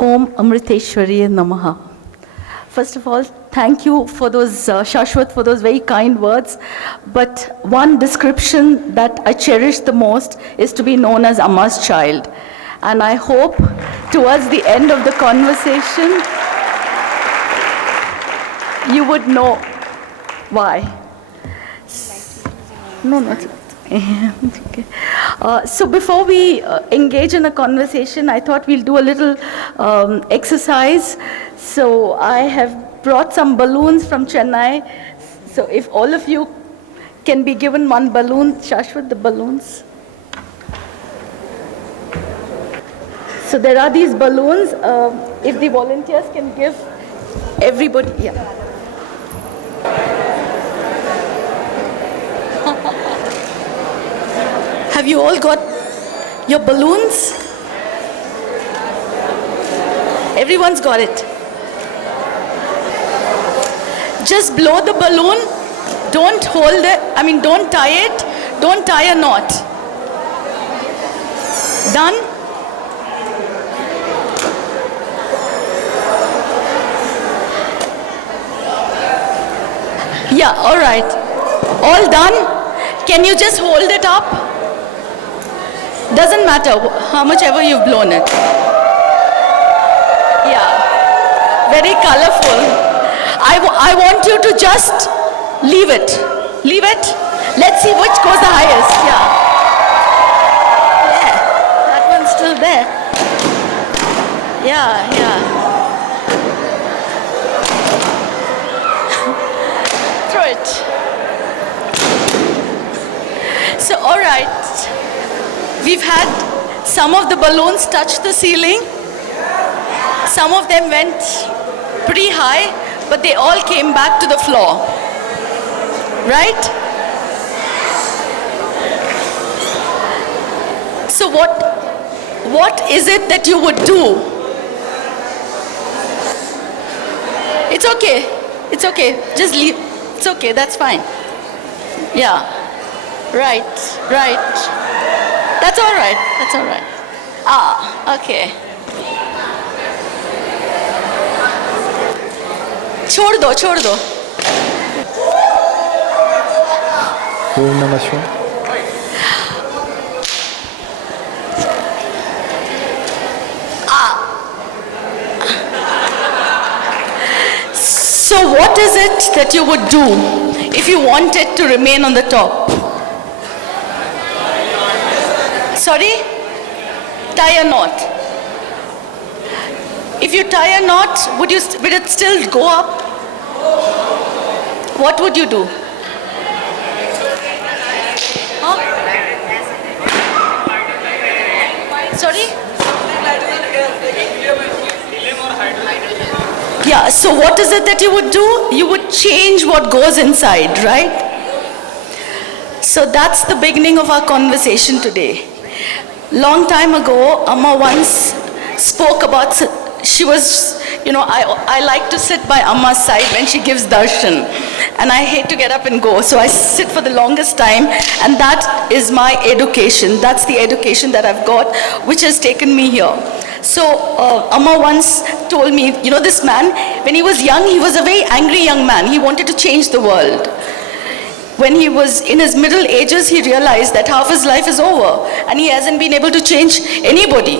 Om Amriteshwariye Namaha. First of all, thank you for those, Shashwat, for those very kind words. But one description that I cherish the most is to be known as Amma's child. And I hope towards the end of the conversation, you would know why. No, not. Okay. So before we engage in a conversation, I thought we'll do a little exercise. So I have brought some balloons from Chennai. So if all of you can be given one balloon, Shashwat, the balloons. So there are these balloons. If the volunteers can give everybody, yeah. Have you all got your balloons? Everyone's got it. Just blow the balloon. Don't hold it. Don't tie it. Don't tie a knot. Done? Yeah, all right. All done? Can you just hold it up? Doesn't matter how much ever you've blown it. Yeah, very colorful. I want you to just leave it. Leave it. Let's see which goes the highest. Yeah. Yeah, that one's still there. Yeah, yeah. Throw it. So, all right. We've had some of the balloons touch the ceiling. Some of them went pretty high, but they all came back to the floor. Right? So what is it that you would do? It's okay. It's okay. Just leave. It's okay. That's fine. Yeah. Right. Right. That's all right. That's all right. Okay. छोड़ दो, छोड़ दो. Om Namah Shivaya. So what is it that you would do if you wanted to remain on the top? Sorry? Tie a knot. If you tie a knot, would it still go up? What would you do? Huh? Sorry? Yeah, so what is it that you would do? You would change what goes inside, right? So that's the beginning of our conversation today. Long time ago, Amma once spoke about, she was, I like to sit by Amma's side when she gives darshan. And I hate to get up and go, so I sit for the longest time. And that is my education. That's the education that I've got, which has taken me here. So Amma once told me, this man, when he was young, he was a very angry young man. He wanted to change the world. When he was in his middle ages, he realized that half his life is over and he hasn't been able to change anybody,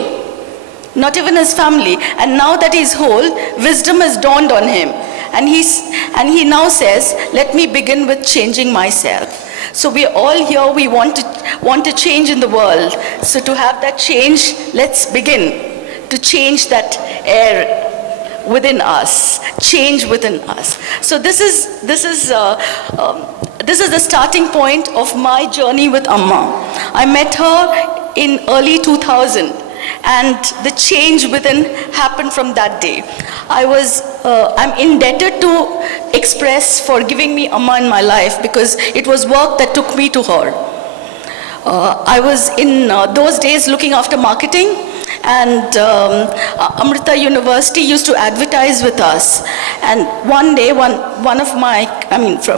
not even his family. And now that he's whole, wisdom has dawned on him. And he now says, let me begin with changing myself. So we're all here, we want to change in the world. So to have that change, let's begin to change that air within us, change within us. So this is the starting point of my journey with Amma. I met her in early 2000, and the change within happened from that day. I'm indebted to Express for giving me Amma in my life, because it was work that took me to her. I was in those days looking after marketing, and Amrita University used to advertise with us. And one day, one of my,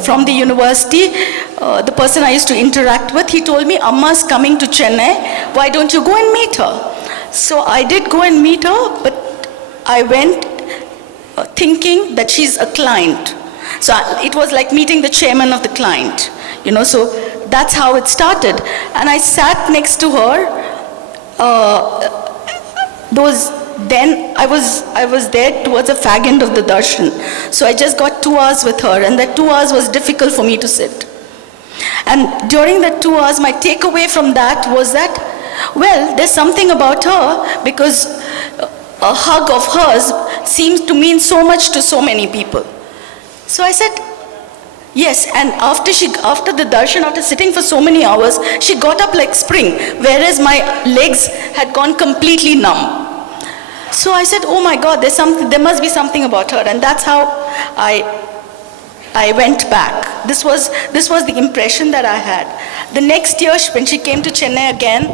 from the university, the person I used to interact with, he told me, Amma's coming to Chennai, why don't you go and meet her? So I did go and meet her, but I went thinking that she's a client. So it was like meeting the chairman of the client, so that's how it started. And I sat next to her. Then I was there towards the fag end of the darshan. So I just got 2 hours with her, and that 2 hours was difficult for me to sit. And during that 2 hours, my takeaway from that was that, well, there's something about her, because a hug of hers seems to mean so much to so many people. So I said, yes, and after the darshan, after sitting for so many hours, she got up like spring, whereas my legs had gone completely numb. So I said, oh my God, there must be something about her, and that's how I went back. This was the impression that I had. The next year, when she came to Chennai again,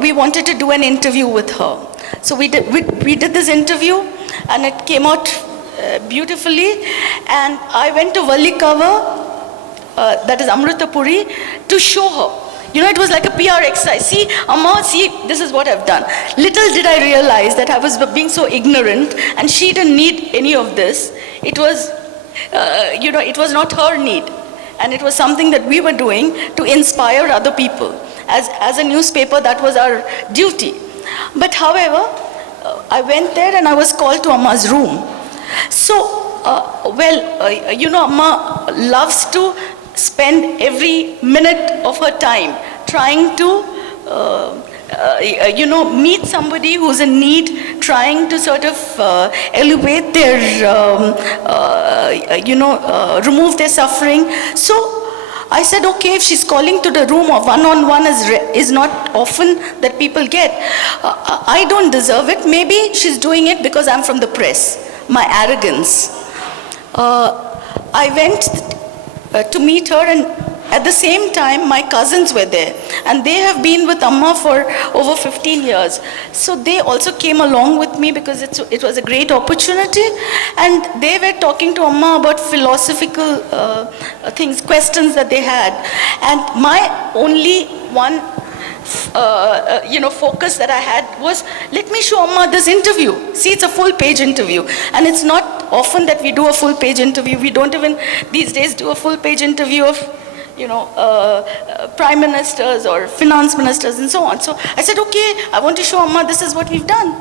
we wanted to do an interview with her. So we did this interview, and it came out beautifully. And I went to Vallikava, that is Amritapuri, to show her. It was like a PR exercise. See, Amma, see, this is what I've done. Little did I realize that I was being so ignorant, and she didn't need any of this. It was, it was not her need. And it was something that we were doing to inspire other people. As a newspaper, that was our duty. But however, I went there and I was called to Amma's room. So, Amma loves to spend every minute of her time trying to, meet somebody who's in need, trying to sort of elevate their, remove their suffering. So I said, okay, if she's calling to the room of one-on-one is not often that people get. I don't deserve it. Maybe she's doing it because I'm from the press. My arrogance. I went to meet her, and at the same time, my cousins were there, and they have been with Amma for over 15 years. So they also came along with me because it was a great opportunity, and they were talking to Amma about philosophical things, questions that they had. And my only one focus that I had was, let me show Amma this interview. See, it's a full-page interview, and it's not often that we do a full-page interview. We don't even these days do a full-page interview of prime ministers or finance ministers and so on. So I said, okay, I want to show Amma this is what we've done.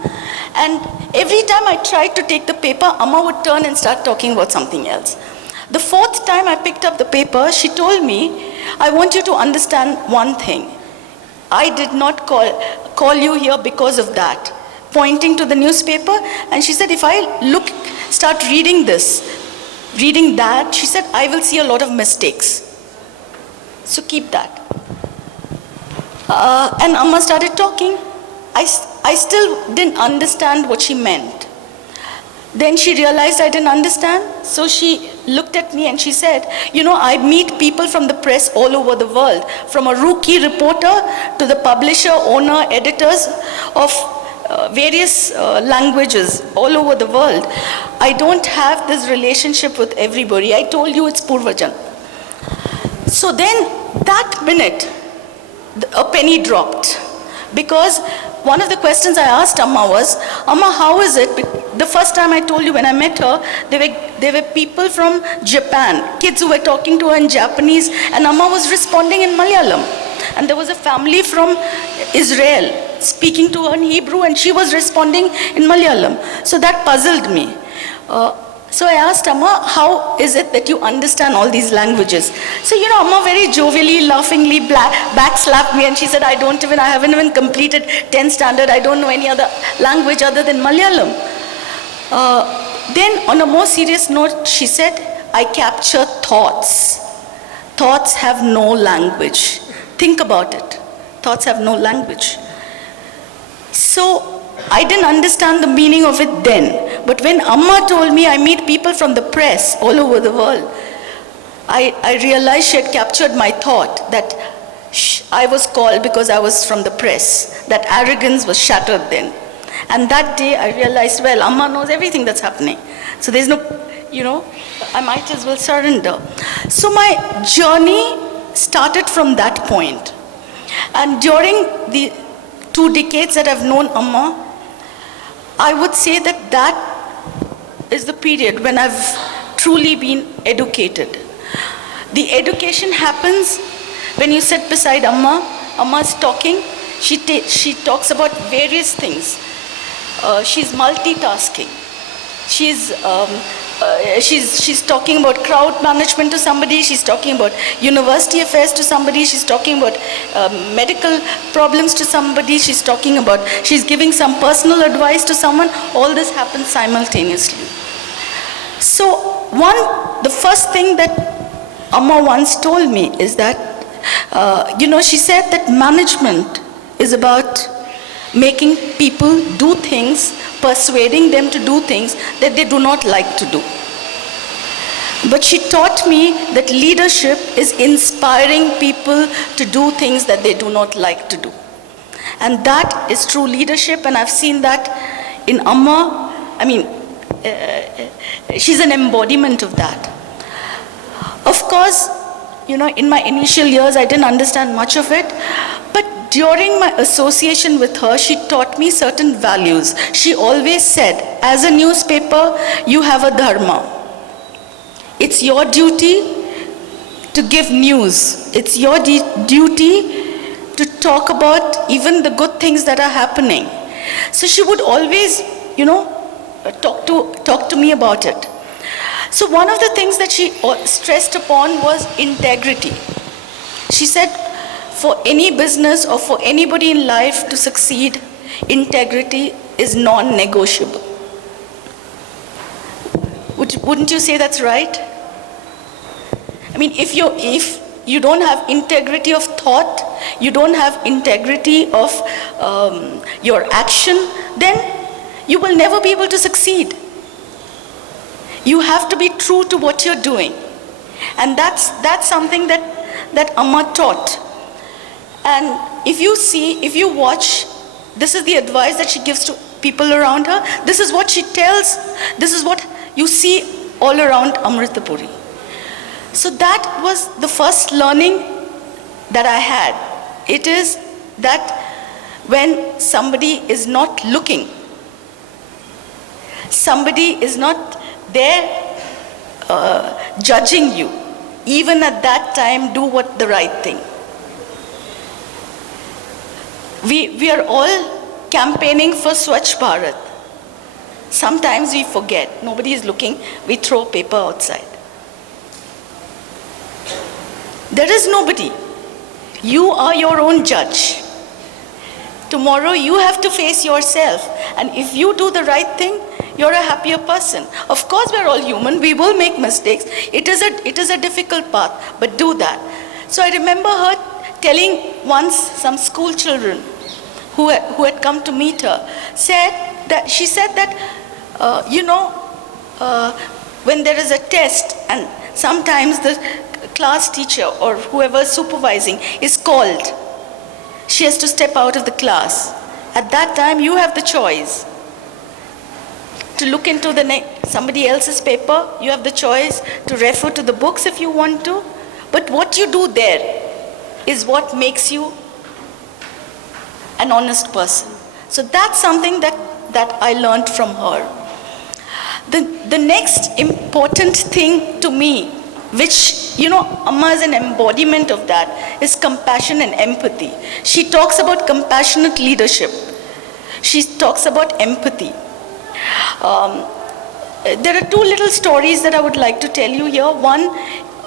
And every time I tried to take the paper, Amma would turn and start talking about something else. The 4th time I picked up the paper, she told me, I want you to understand one thing. I did not call you here because of that. Pointing to the newspaper, and she said, if I start reading reading that, she said, I will see a lot of mistakes. So keep that. And Amma started talking. I still didn't understand what she meant. Then she realized I didn't understand, so she looked at me and she said, I meet people from the press all over the world, from a rookie reporter to the publisher, owner, editors of various languages all over the world. I don't have this relationship with everybody. I told you it's Purvajan. So then, that minute, a penny dropped. Because one of the questions I asked Amma was, Amma, how is it? The first time I told you when I met her, there were people from Japan, kids who were talking to her in Japanese, and Amma was responding in Malayalam. And there was a family from Israel speaking to her in Hebrew, and she was responding in Malayalam. So that puzzled me. So I asked Amma, how is it that you understand all these languages? So, Amma very jovially, laughingly backslapped me, and she said, I haven't even completed 10th standard. I don't know any other language other than Malayalam. Then on a more serious note, she said, I capture thoughts. Thoughts have no language. Think about it. Thoughts have no language. So I didn't understand the meaning of it then. But when Amma told me I meet people from the press all over the world, I realized she had captured my thought that I was called because I was from the press. That arrogance was shattered then. And that day I realized, well, Amma knows everything that's happening. So there's no, I might as well surrender. So my journey started from that point. And during the 2 decades that I've known Amma, I would say that that is the period when I've truly been educated. The education happens when you sit beside Amma. Amma's talking. She talks about various things. She's multitasking. She's talking about crowd management to somebody. She's talking about university affairs to somebody. She's talking about medical problems to somebody. She's giving some personal advice to someone. All this happens simultaneously. So the first thing that Amma once told me is that, she said that management is about making people do things, persuading them to do things that they do not like to do. But she taught me that leadership is inspiring people to do things that they do not like to do. And that is true leadership, and I've seen that in Amma. She's an embodiment of that. Of course, in my initial years, I didn't understand much of it, but during my association with her, she taught me certain values. She always said, as a newspaper, you have a dharma. It's your duty to give news. It's your duty to talk about even the good things that are happening. So she would always, talk to me about it. So one of the things that she stressed upon was integrity. She said, for any business or for anybody in life to succeed, integrity is non-negotiable. Wouldn't you say that's right? If you don't have integrity of thought, you don't have integrity of your action, then you will never be able to succeed. You have to be true to what you're doing. And that's something that Amma taught. And if you watch, this is the advice that she gives to people around her. This is what she tells, this is what you see all around Amritapuri. So that was the first learning that I had. It is that when somebody is not looking, somebody is not there judging you, even at that time, do what the right thing. We are all campaigning for Swachh Bharat. Sometimes we forget, nobody is looking, we throw paper outside. There is nobody. You are your own judge. Tomorrow you have to face yourself, and if you do the right thing, you're a happier person. Of course, we're all human, we will make mistakes. It is a difficult path, but do that. So I remember her telling once some school children who had come to meet her, she said that, when there is a test and sometimes the class teacher or whoever is supervising is called, she has to step out of the class. At that time, you have the choice to look into somebody else's paper. You have the choice to refer to the books if you want to. But what you do there is what makes you an honest person. So that's something that I learned from her. The next important thing to me, which, Amma is an embodiment of that, is compassion and empathy. She talks about compassionate leadership. She talks about empathy. There are two little stories that I would like to tell you here. One,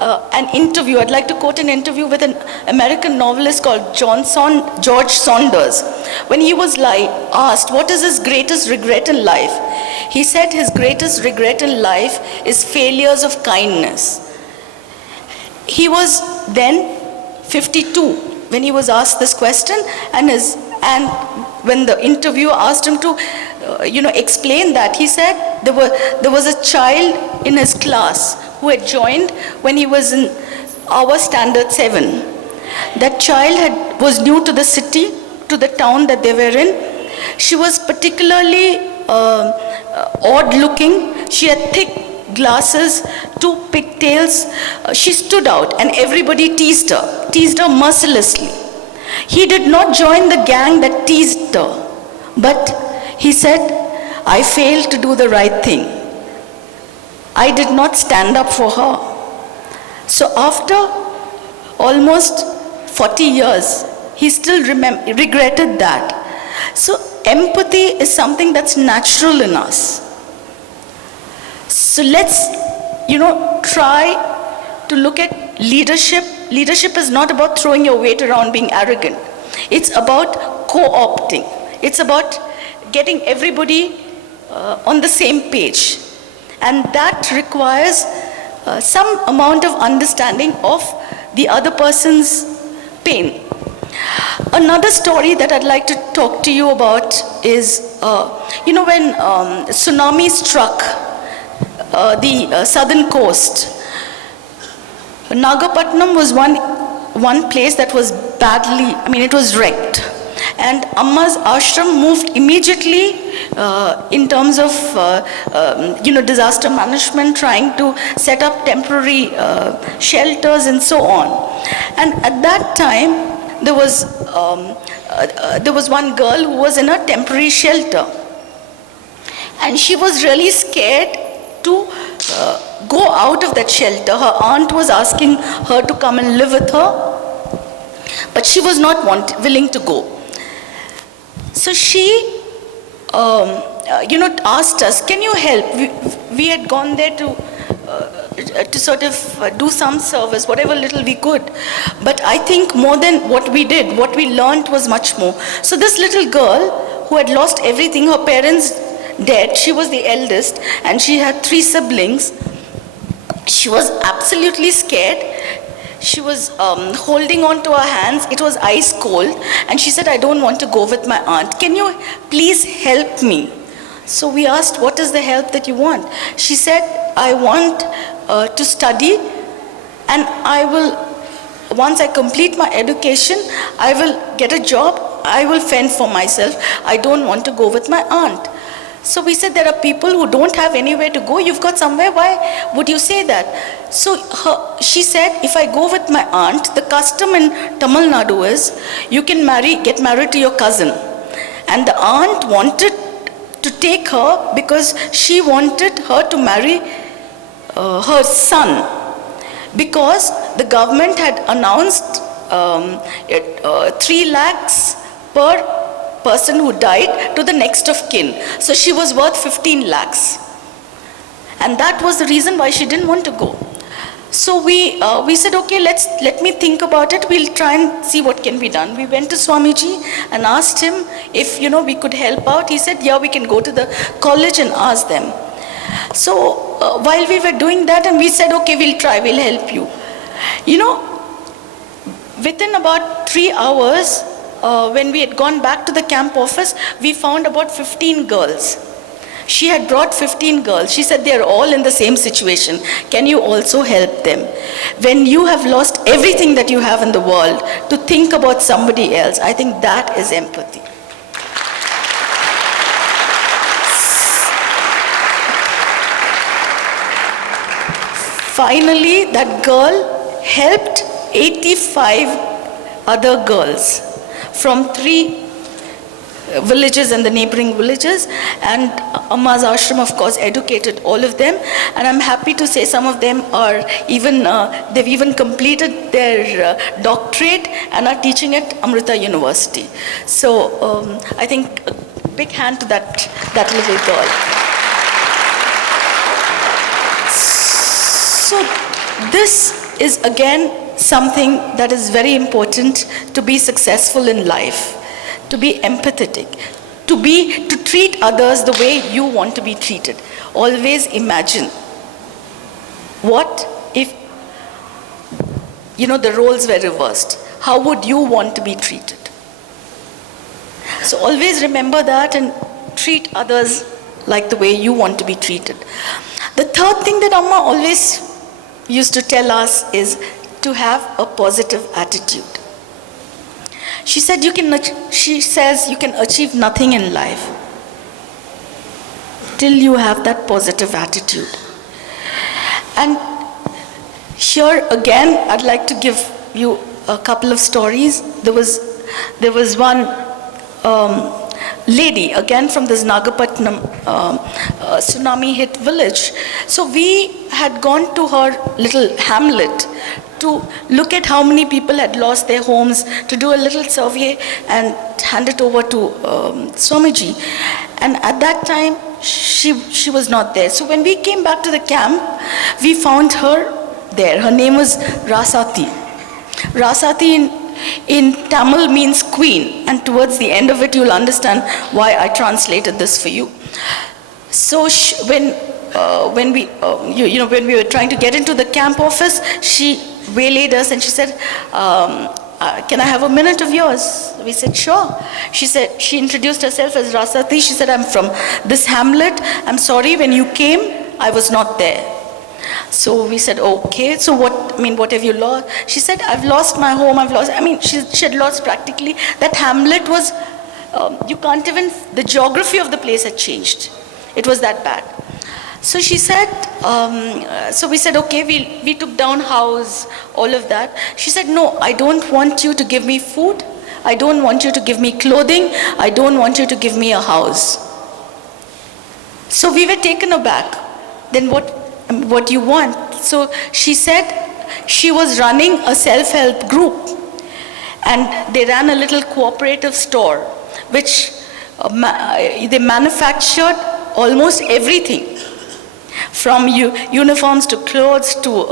an interview. I'd like to quote an interview with an American novelist called George Saunders. When he was asked, what is his greatest regret in life? He said his greatest regret in life is failures of kindness. He was then 52 when he was asked this question, and when the interviewer asked him to explain that, he said there was a child in his class who had joined when he was in our standard 7. That child was new to the city, to the town that they were in. She was particularly odd looking. She had thick glasses, 2 pigtails. She stood out and everybody teased her mercilessly. He did not join the gang that teased her, but he said, I failed to do the right thing. I did not stand up for her. So after almost 40 years, he still regretted that. So empathy is something that's natural in us. So let's, try to look at leadership. Leadership is not about throwing your weight around, being arrogant. It's about co-opting. It's about getting everybody on the same page. And that requires some amount of understanding of the other person's pain. Another story that I'd like to talk to you about is, when tsunami struck the southern coast, Nagapatnam was one place that was badly, it was wrecked. And Amma's ashram moved immediately in terms of, disaster management, trying to set up temporary shelters and so on. And at that time, there was one girl who was in a temporary shelter. And she was really scared to go out of that shelter. Her aunt was asking her to come and live with her, but she was not willing to go. So she, asked us, can you help? We had gone there to sort of do some service, whatever little we could. But I think more than what we did, what we learned was much more. So this little girl who had lost everything, her parents dead, she was the eldest, and she had 3 siblings. She was absolutely scared. She was holding on to her hands. It was ice cold. And she said, I don't want to go with my aunt. Can you please help me? So we asked, what is the help that you want? She said, I want to study, and I will, once I complete my education, I will get a job. I will fend for myself. I don't want to go with my aunt. So we said, there are people who don't have anywhere to go. You've got somewhere. Why would you say that? So she said, if I go with my aunt, the custom in Tamil Nadu is you can get married to your cousin. And the aunt wanted to take her because she wanted her to marry her son. Because the government had announced 3 lakhs per person who died to the next of kin. So she was worth 15 lakhs. And that was the reason why she didn't want to go. So we said, okay, let me think about it. We'll try and see what can be done. We went to Swamiji and asked him if, we could help out. He said, yeah, we can go to the college and ask them. So while we were doing that, and we said, okay, we'll try, we'll help you. Within about 3 hours, when we had gone back to the camp office, we found about 15 girls. She had brought 15 girls. She said, they're all in the same situation. Can you also help them? When you have lost everything that you have in the world, to think about somebody else, I think that is empathy. Finally, that girl helped 85 other girls from 3 villages and the neighboring villages, and Amma's ashram, of course, educated all of them. And I'm happy to say some of them are even, they've even completed their doctorate and are teaching at Amrita University. So I think a big hand to that little girl. So this is again something that is very important to be successful in life. To be empathetic, to treat others the way you want to be treated. Always imagine, what if, the roles were reversed? How would you want to be treated? So always remember that and treat others like the way you want to be treated. The third thing that Amma always used to tell us is to have a positive attitude. She says you can achieve nothing in life till you have that positive attitude. And here again, I'd like to give you a couple of stories. There was one lady, again from this Nagapattinam tsunami hit village. So we had gone to her little hamlet to look at how many people had lost their homes, to do a little survey and hand it over to Swamiji. And at that time, she was not there. So when we came back to the camp, we found her there. Her name was Rasati. Rasati in Tamil means queen, and towards the end of it you'll understand why I translated this for you. So when we were trying to get into the camp office, she waylaid us and she said, can I have a minute of yours? We said, sure. She introduced herself as Rasati. She said, I'm from this hamlet. I'm sorry, when you came, I was not there. So we said, okay, so what have you lost? She said, I've lost my home, she had lost practically. That hamlet was, the geography of the place had changed. It was that bad. So she said, so we said, okay, we took down house, all of that. She said, no, I don't want you to give me food. I don't want you to give me clothing. I don't want you to give me a house. So we were taken aback. Then what do you want? So she said she was running a self-help group, and they ran a little cooperative store, which they manufactured almost everything, from uniforms to clothes to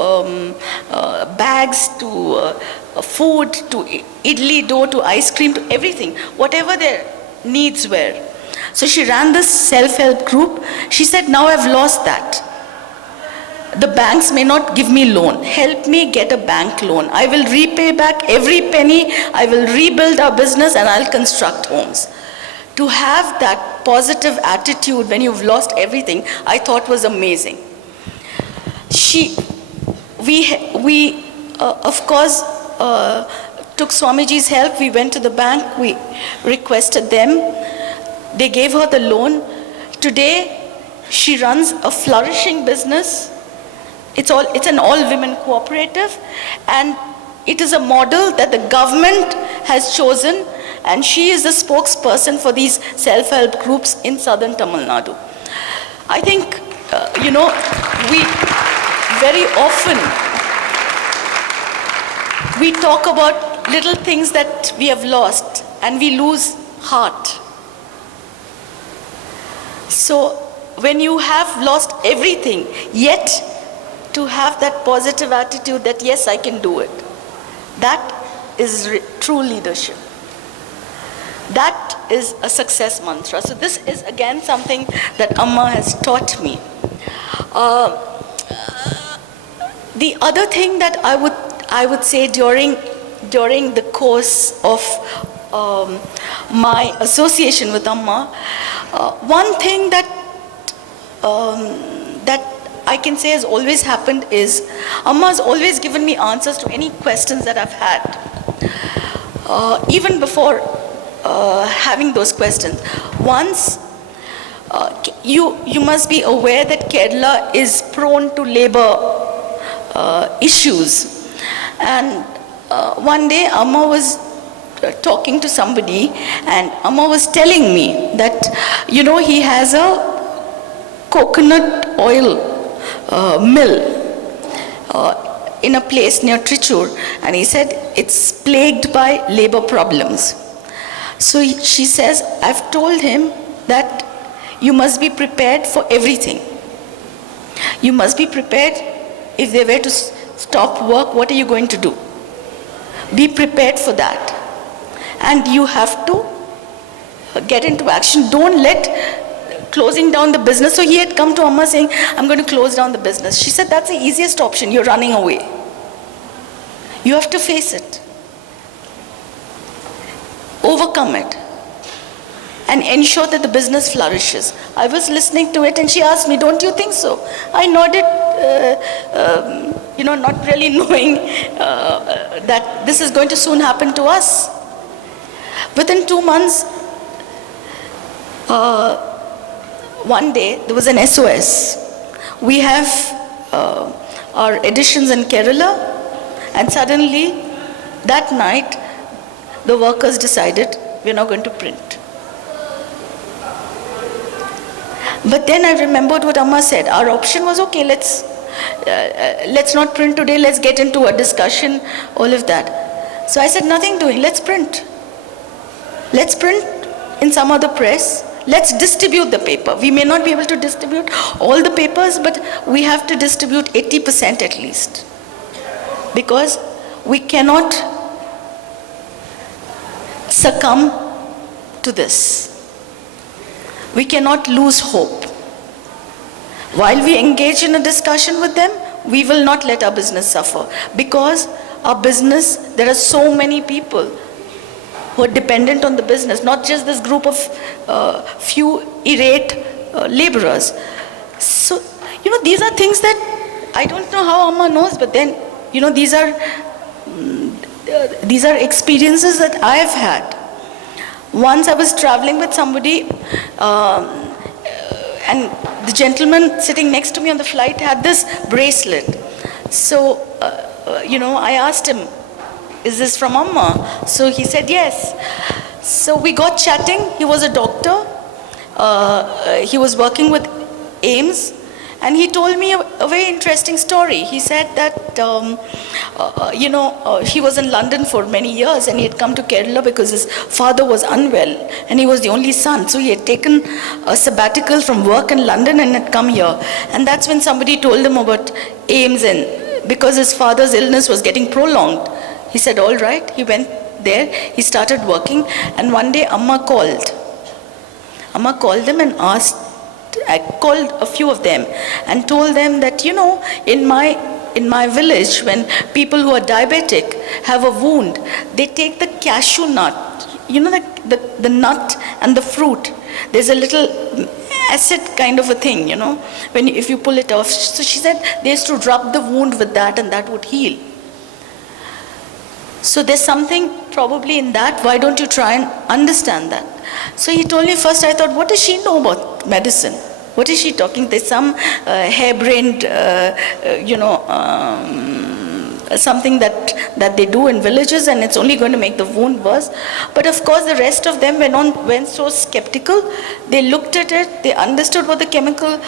bags to food to idli dough to ice cream to everything, whatever their needs were. So she ran this self-help group. She said, now I've lost that. The banks may not give me loan. Help me get a bank loan. I will repay back every penny. I will rebuild our business and I'll construct homes. To have that positive attitude when you've lost everything, I thought was amazing. We of course, took Swamiji's help. We went to the bank. We requested them. They gave her the loan. Today, she runs a flourishing business. It's an all-women cooperative, and it is a model that the government has chosen, and she is the spokesperson for these self-help groups in southern Tamil Nadu. I think, we very often, we talk about little things that we have lost, and we lose heart. So when you have lost everything, yet to have that positive attitude that yes, I can do it, that is true leadership. That is a success mantra. So this is again something that Amma has taught me. The other thing that I would say during the course of my association with Amma, one thing that I can say has always happened is Amma has always given me answers to any questions that I've had. Even before having those questions. Once, you must be aware that Kerala is prone to labor issues. And one day Amma was talking to somebody, and Amma was telling me that, he has a coconut oil mill in a place near Trichur, and he said it's plagued by labor problems. So she says, I've told him that you must be prepared for everything. You must be prepared if they were to stop work, what are you going to do? Be prepared for that. And you have to get into action. Don't let closing down the business. So he had come to Amma saying, I'm going to close down the business. She said, that's the easiest option. You're running away. You have to face it. Overcome it. And ensure that the business flourishes. I was listening to it and she asked me, don't you think so? I nodded, not really knowing that this is going to soon happen to us. Within 2 months, one day there was an SOS. We have our editions in Kerala, and suddenly that night the workers decided we're not going to print. But then I remembered what Amma said. Our option was, okay, let's not print today, let's get into a discussion, all of that. So I said, nothing doing, let's print. Let's print in some other press. Let's distribute the paper. We may not be able to distribute all the papers, but we have to distribute 80% at least. Because we cannot succumb to this. We cannot lose hope. While we engage in a discussion with them, we will not let our business suffer. Because our business, there are so many people who are dependent on the business, not just this group of few irate laborers. So, these are things that I don't know how Amma knows, but then, these are experiences that I have had. Once I was traveling with somebody, and the gentleman sitting next to me on the flight had this bracelet. So, I asked him, is this from Amma? So he said, yes. So we got chatting. He was a doctor. He was working with AIIMS. And he told me a very interesting story. He said that, he was in London for many years and he had come to Kerala because his father was unwell and he was the only son. So he had taken a sabbatical from work in London and had come here. And that's when somebody told him about AIIMS, and because his father's illness was getting prolonged. He said, all right. He went there. He started working. And one day Amma called. Amma called them and asked, I called a few of them and told them that, in my village, when people who are diabetic have a wound, they take the cashew nut, the nut and the fruit. There's a little acid kind of a thing, if you pull it off. So she said they used to rub the wound with that and that would heal. So there's something probably in that. Why don't you try and understand that? So he told me first, I thought, what does she know about medicine? What is she talking? There's some harebrained, something that they do in villages and it's only going to make the wound worse. But of course, the rest of them went so skeptical. They looked at it, they understood what the chemical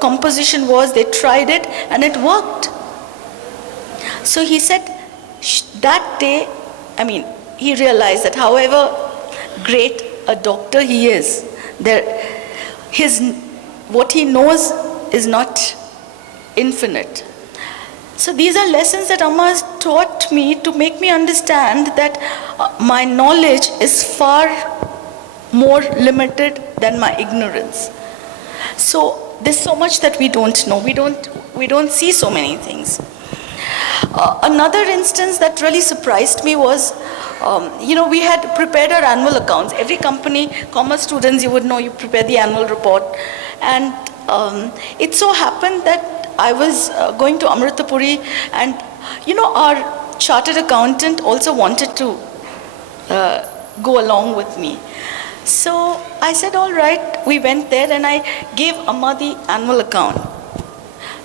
composition was, they tried it, and it worked. So he said, that day, he realized that however great a doctor he is, what he knows is not infinite. So these are lessons that Amma has taught me to make me understand that my knowledge is far more limited than my ignorance. So there's so much that we don't know. We don't see so many things. Another instance that really surprised me was, we had prepared our annual accounts. Every company, commerce students, you would know, you prepare the annual report. And it so happened that I was going to Amritapuri, and, our chartered accountant also wanted to go along with me. So I said, all right, we went there and I gave Amma the annual account.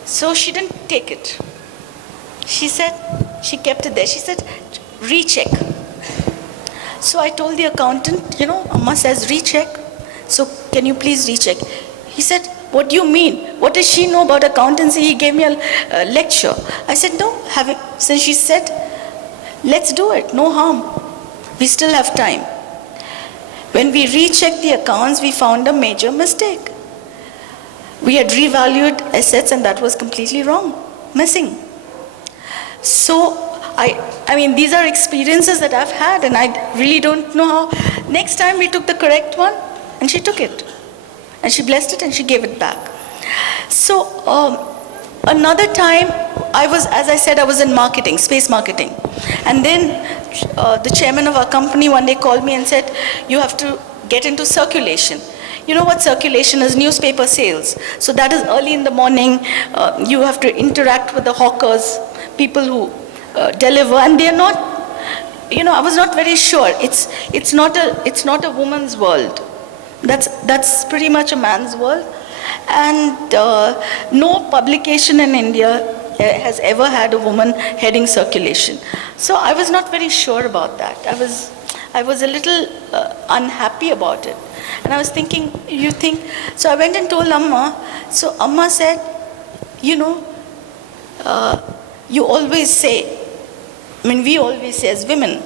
So she didn't take it. She said, she kept it there. She said, recheck. So I told the accountant, Amma says recheck. So can you please recheck? He said, what do you mean? What does she know about accountancy? He gave me a lecture. I said, no, since she said, let's do it, no harm. We still have time. When we rechecked the accounts, we found a major mistake. We had revalued assets and that was completely wrong, missing. So, these are experiences that I've had and I really don't know how. Next time we took the correct one and she took it. And she blessed it and she gave it back. So, another time, as I said, I was in marketing, space marketing. And then the chairman of our company one day called me and said, you have to get into circulation. You know what circulation is? Newspaper sales. So that is early in the morning. You have to interact with the hawkers, people who deliver, and they're not, I was not very sure. It's not a woman's world. That's pretty much a man's world. And no publication in India has ever had a woman heading circulation. So I was not very sure about that. I was a little unhappy about it. And I was thinking, you think, so I went and told Amma. So Amma said, you know, you always say, we always say as women,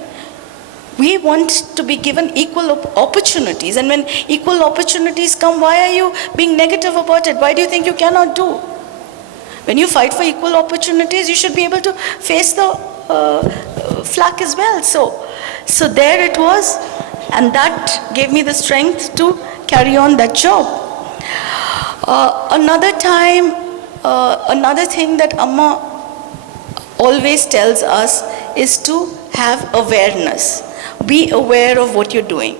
we want to be given equal opportunities. And when equal opportunities come, why are you being negative about it? Why do you think you cannot do? When you fight for equal opportunities, you should be able to face the flak as well. So there it was, and that gave me the strength to carry on that job. Another time, another thing that Amma always tells us is to have awareness. Be aware of what you're doing.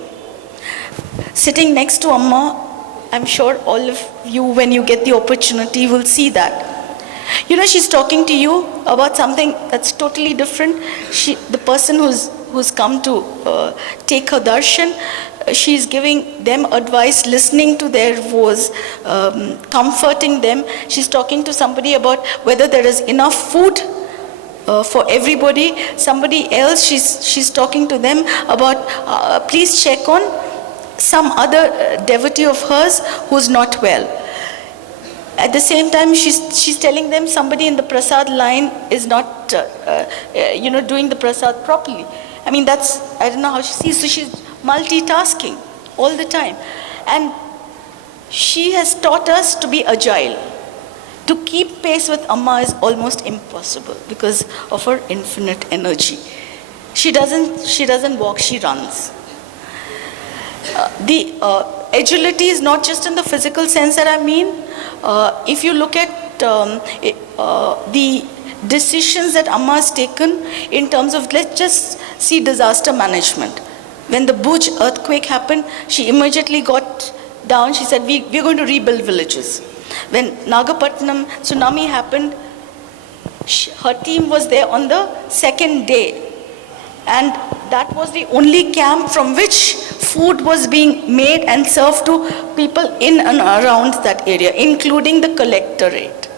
Sitting next to Amma, I'm sure all of you, when you get the opportunity, will see that. You know, she's talking to you about something that's totally different. The person who's come to take her darshan, she's giving them advice, listening to their woes, comforting them. She's talking to somebody about whether there is enough food for everybody. Somebody else, she's talking to them about please check on some other devotee of hers who's not well. At the same time, she's telling them somebody in the prasad line is not, doing the prasad properly. I mean, I don't know how she sees. So she's multitasking all the time. And she has taught us to be agile. To keep pace with Amma is almost impossible because of her infinite energy. She doesn't walk, she runs. The agility is not just in the physical sense that I mean. If you look at the decisions that Amma has taken in terms of, let's just see disaster management. When the Bhuj earthquake happened, she immediately got down. She said, we're going to rebuild villages. When Nagapattinam tsunami happened, her team was there on the second day. And that was the only camp from which food was being made and served to people in and around that area, including the collectorate.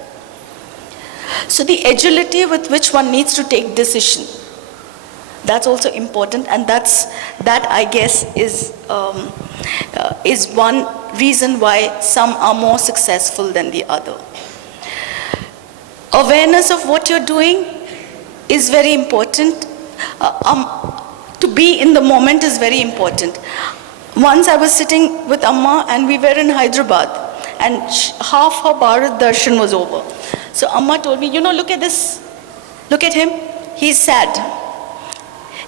So the agility with which one needs to take decision, that's also important, and that I guess is one reason why some are more successful than the other. Awareness of what you're doing is very important. To be in the moment is very important. Once I was sitting with Amma and we were in Hyderabad and half her Bharat Darshan was over. So Amma told me, look at this, look at him, he's sad.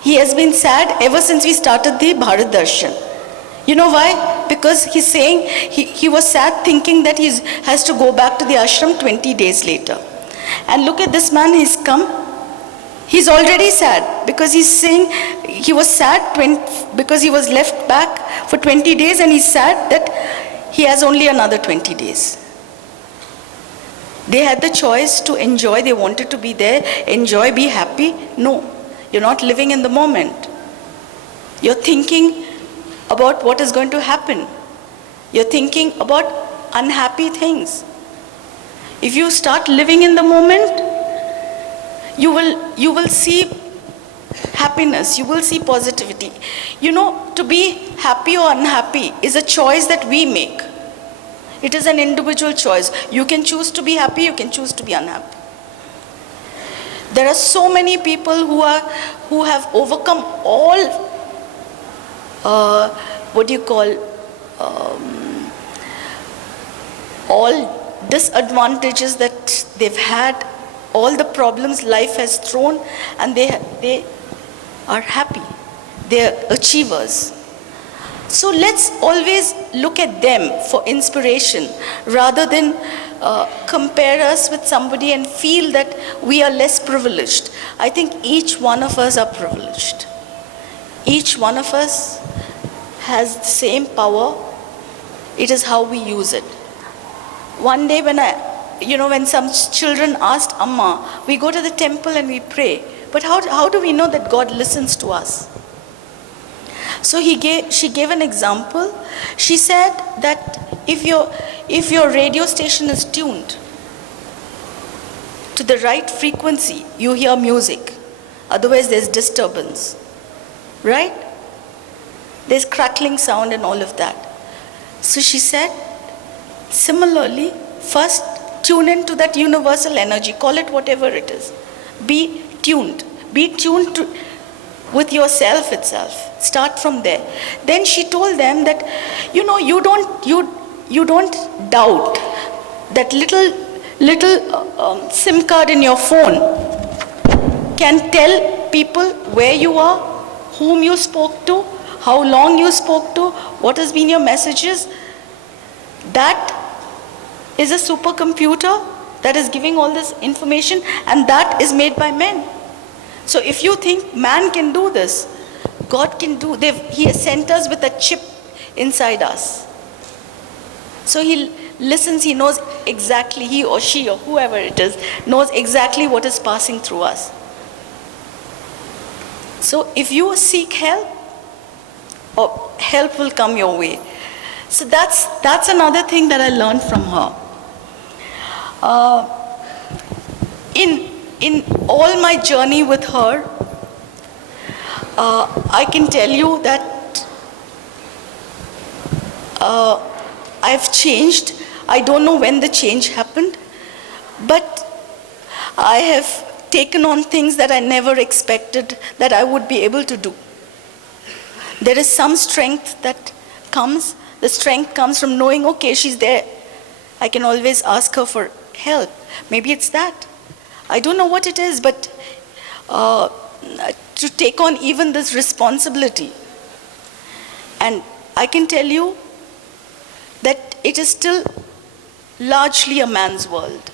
He has been sad ever since we started the Bharat Darshan. You know why? Because he's saying he was sad thinking that he has to go back to the ashram 20 days later. And look at this man, he's come. He's already sad because he's saying he was sad because he was left back for 20 days and he's sad that he has only another 20 days. They had the choice to enjoy, they wanted to be there, enjoy, be happy. No, you're not living in the moment. You're thinking about what is going to happen. You're thinking about unhappy things. If you start living in the moment, you will see happiness, you will see positivity. To be happy or unhappy is a choice that we make. It is an individual choice. You can choose to be happy, you can choose to be unhappy. There are so many people who have overcome all all disadvantages that they've had, all the problems life has thrown, and they are happy. They are achievers. So let's always look at them for inspiration rather than compare us with somebody and feel that we are less privileged. I think each one of us are privileged. Each one of us has the same power. It is how we use it. One day when some children asked Amma, we go to the temple and we pray, but how do we know that God listens to us? So she gave an example. She said that if your radio station is tuned to the right frequency, you hear music. Otherwise there's disturbance, right? There's crackling sound and all of that. So she said, similarly, first tune into that universal energy, call it whatever it is. Be tuned to, with yourself itself. Start from there. Then she told them that, you don't doubt that little SIM card in your phone can tell people where you are, whom you spoke to, how long you spoke to, what has been your messages. That is a supercomputer that is giving all this information, and that is made by men. So if you think man can do this, God can do. He has sent us with a chip inside us. So he listens, he knows exactly, he or she or whoever it is, knows exactly what is passing through us. So if you seek help, or help will come your way. So that's another thing that I learned from her. In all my journey with her, I can tell you that I've changed. I don't know when the change happened, but I have taken on things that I never expected that I would be able to do. There is some strength that comes. The strength comes from knowing, okay, she's there. I can always ask her for help. Maybe it's that. I don't know what it is, but to take on even this responsibility. And I can tell you that it is still largely a man's world.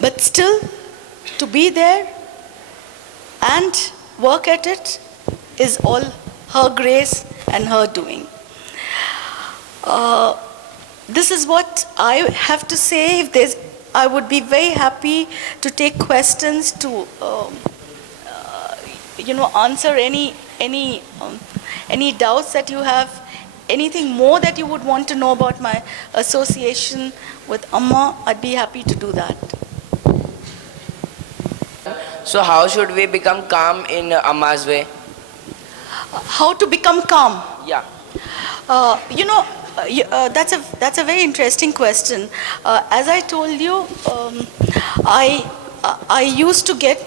But still, to be there and work at it is all her grace and her doing. This is what I have to say. I would be very happy to take questions, to answer any doubts that you have, anything more that you would want to know about my association with Amma. I'd be happy to do that. So how should we become calm in Amma's way? How to become calm? Yeah. That's a very interesting question. As I told you, I used to get,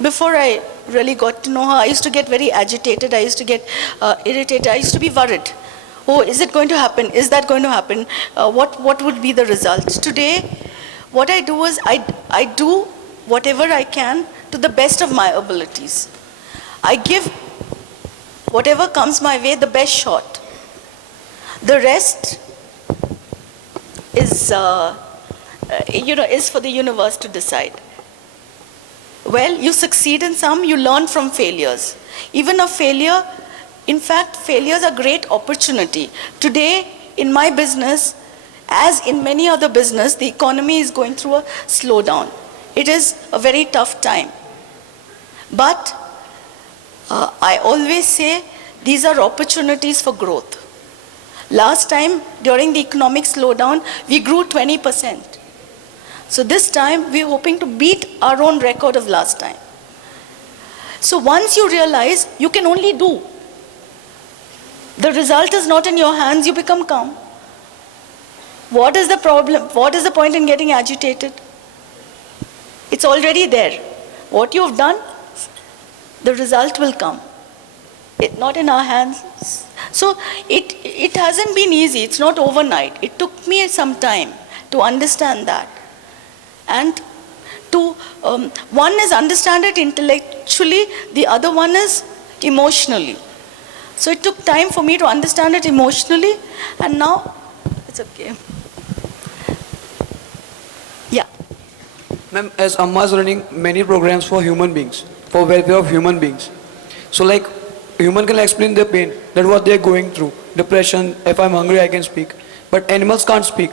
before I really got to know her, I used to get very agitated. I used to get irritated. I used to be worried. Oh, is it going to happen? Is that going to happen? What would be the result? Today, what I do is I do whatever I can to the best of my abilities. I give whatever comes my way the best shot. The rest is for the universe to decide. Well, you succeed in some, you learn from failures. Even a failure, in fact, failures are great opportunity. Today, in my business, as in many other business, the economy is going through a slowdown. It is a very tough time. But I always say these are opportunities for growth. Last time, during the economic slowdown, we grew 20%. So this time, we're hoping to beat our own record of last time. So once you realize you can only do, the result is not in your hands, you become calm. What is the problem? What is the point in getting agitated? It's already there. What you've done, the result will come. Not in our hands. So it hasn't been easy. It's not overnight. It took me some time to understand that. And to, one is understand it intellectually, the other one is emotionally. So it took time for me to understand it emotionally, and now it's okay. Yeah. Ma'am, as Amma is running many programs for human beings, for welfare of human beings. So like, human can explain their pain, that what they are going through, depression, if I'm hungry I can speak. But animals can't speak.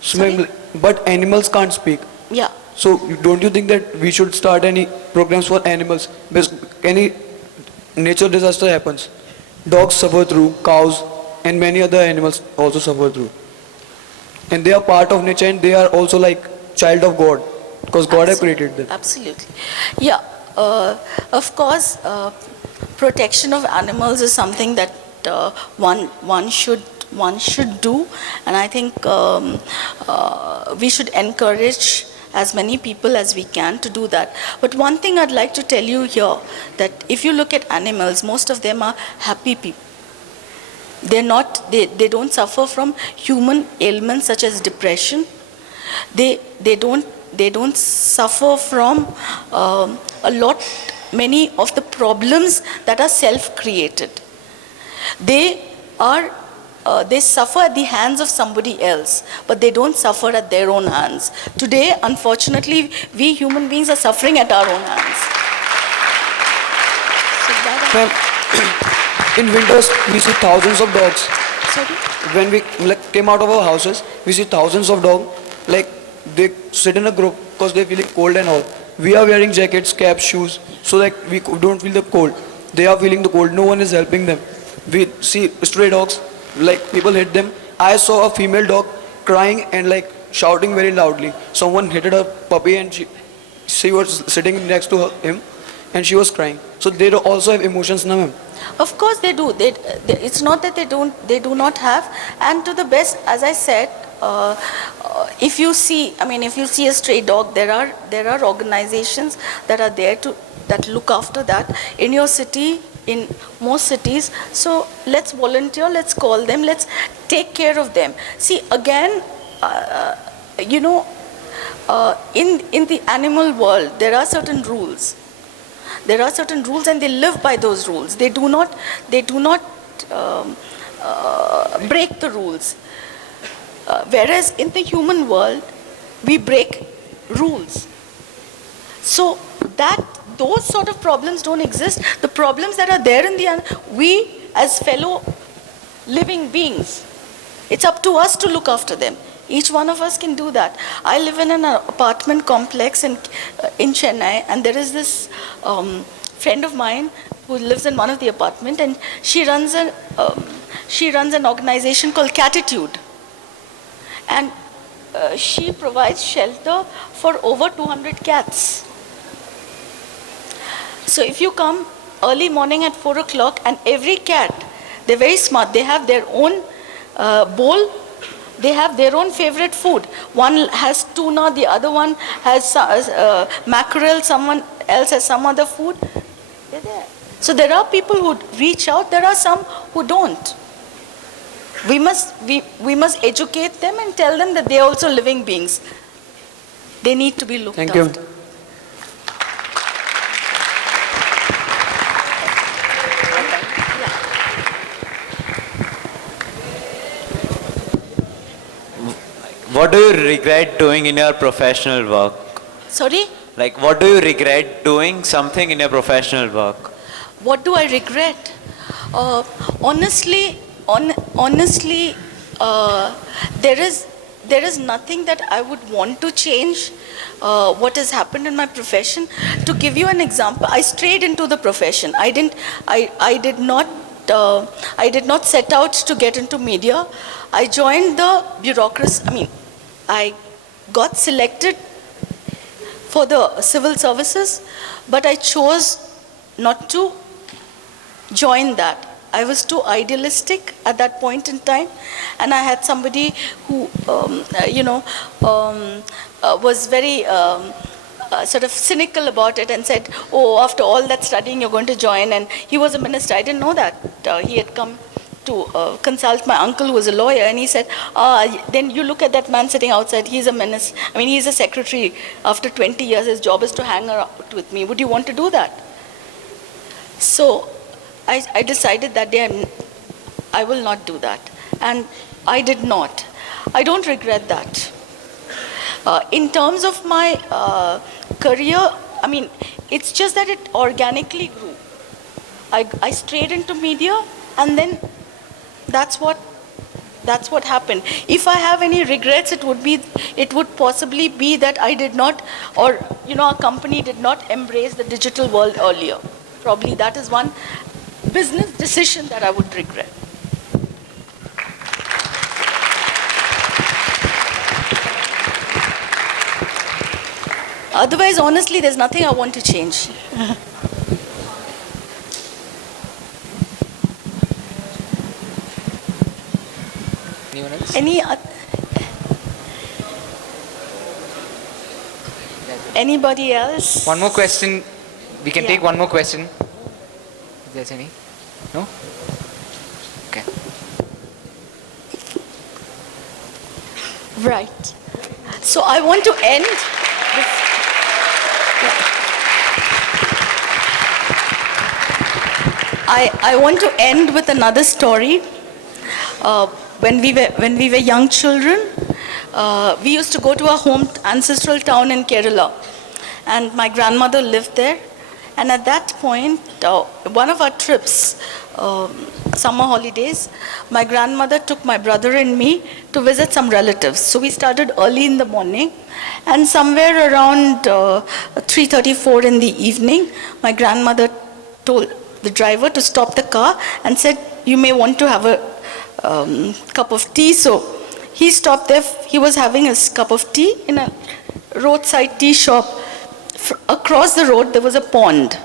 So ma'am, but animals can't speak. Yeah. So don't you think that we should start any programs for animals? Because any nature disaster happens, dogs suffer through, cows and many other animals also suffer through. And they are part of nature and they are also like child of God, because God has created them. Absolutely. Yeah, of course, protection of animals is something that one should do, and I think we should encourage as many people as we can to do that. But one thing I'd like to tell you here, that if you look at animals, most of them are happy people. They don't suffer from human ailments such as depression. They don't suffer from many of the problems that are self-created. They suffer at the hands of somebody else, but they don't suffer at their own hands. Today, unfortunately, we human beings are suffering at our own hands. So that In winters, we see thousands of dogs. sorry? When we came out of our houses, we see thousands of dogs. They sit in a group because they're feeling cold and all. We are wearing jackets, caps, shoes, so that we don't feel the cold. They are feeling the cold. No one is helping them. We see stray dogs, people hit them. I saw a female dog crying and shouting very loudly. Someone hit her puppy and she was sitting next to him and she was crying. So they also have emotions now, ma'am. Of course they do. It's not that they do not have. And to the best, as I said, if you see a stray dog, there are organizations that are there that look after that in your city, in most cities. So let's volunteer, let's call them, let's take care of them. See, again, in the animal world, there are certain rules. There are certain rules, and they live by those rules. They do not break the rules. Whereas in the human world, we break rules. So those sort of problems don't exist. The problems that are there in we as fellow living beings, it's up to us to look after them. Each one of us can do that. I live in an apartment complex in Chennai, and there is this friend of mine who lives in one of the apartments, and she runs an organization called Catitude, and she provides shelter for over 200 cats. So if you come early morning at 4 o'clock, and every cat, they're very smart. They have their own bowl. They have their own favorite food. One has tuna, the other one has mackerel, someone else has some other food. They're there. So there are people who reach out, there are some who don't. We must educate them and tell them that they are also living beings. They need to be looked Thank after. you. What do you regret doing in your professional work? Sorry? What do you regret doing something in your professional work? What do I regret? Honestly, there is nothing that I would want to change what has happened in my profession. To give you an example, I strayed into the profession. I did not set out to get into media. I joined the bureaucracy. I got selected for the civil services, but I chose not to join that. I was too idealistic at that point in time, and I had somebody who, was very sort of cynical about it and said, "Oh, after all that studying, you're going to join." And he was a minister. I didn't know that. He had come to consult my uncle who was a lawyer, and he said, then you look at that man sitting outside, he's a minister. He's a secretary. After 20 years, his job is to hang out with me. Would you want to do that? So I decided that day I will not do that. And I did not. I don't regret that. In terms of my career, it's just that it organically grew. I strayed into media, and then that's what happened. If I have any regrets, it would possibly be that I did not, or our company did not embrace the digital world earlier. Probably that is one business decision that I would regret. Otherwise, honestly, there's nothing I want to change. Anyone else? Anybody else? One more question. We can Yeah. take one more question. If there's any. No? Okay. Right. So I want to end this. I want to end with another story. When we were young children, we used to go to our home ancestral town in Kerala, and my grandmother lived there. And at that point, one of our trips, summer holidays, my grandmother took my brother and me to visit some relatives. So we started early in the morning, and somewhere around 3:34 in the evening, my grandmother told the driver to stop the car and said, "You may want to have a cup of tea." So he stopped there. He was having his cup of tea in a roadside tea shop. Across the road, there was a pond.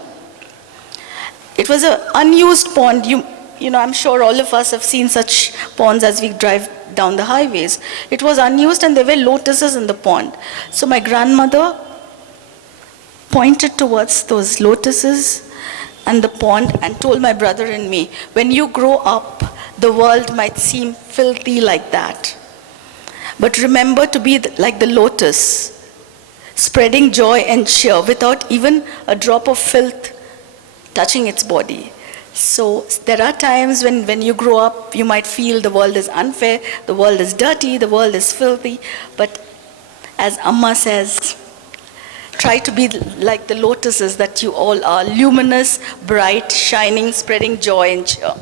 It was an unused pond. You know, I'm sure all of us have seen such ponds as we drive down the highways. It was unused, and there were lotuses in the pond. So my grandmother pointed towards those lotuses and the pond and told my brother and me, "When you grow up, the world might seem filthy like that. But remember to be like the lotus, spreading joy and cheer without even a drop of filth touching its body." So there are times when you grow up, you might feel the world is unfair, the world is dirty, the world is filthy. But as Amma says, try to be like the lotuses that you all are, luminous, bright, shining, spreading joy and cheer.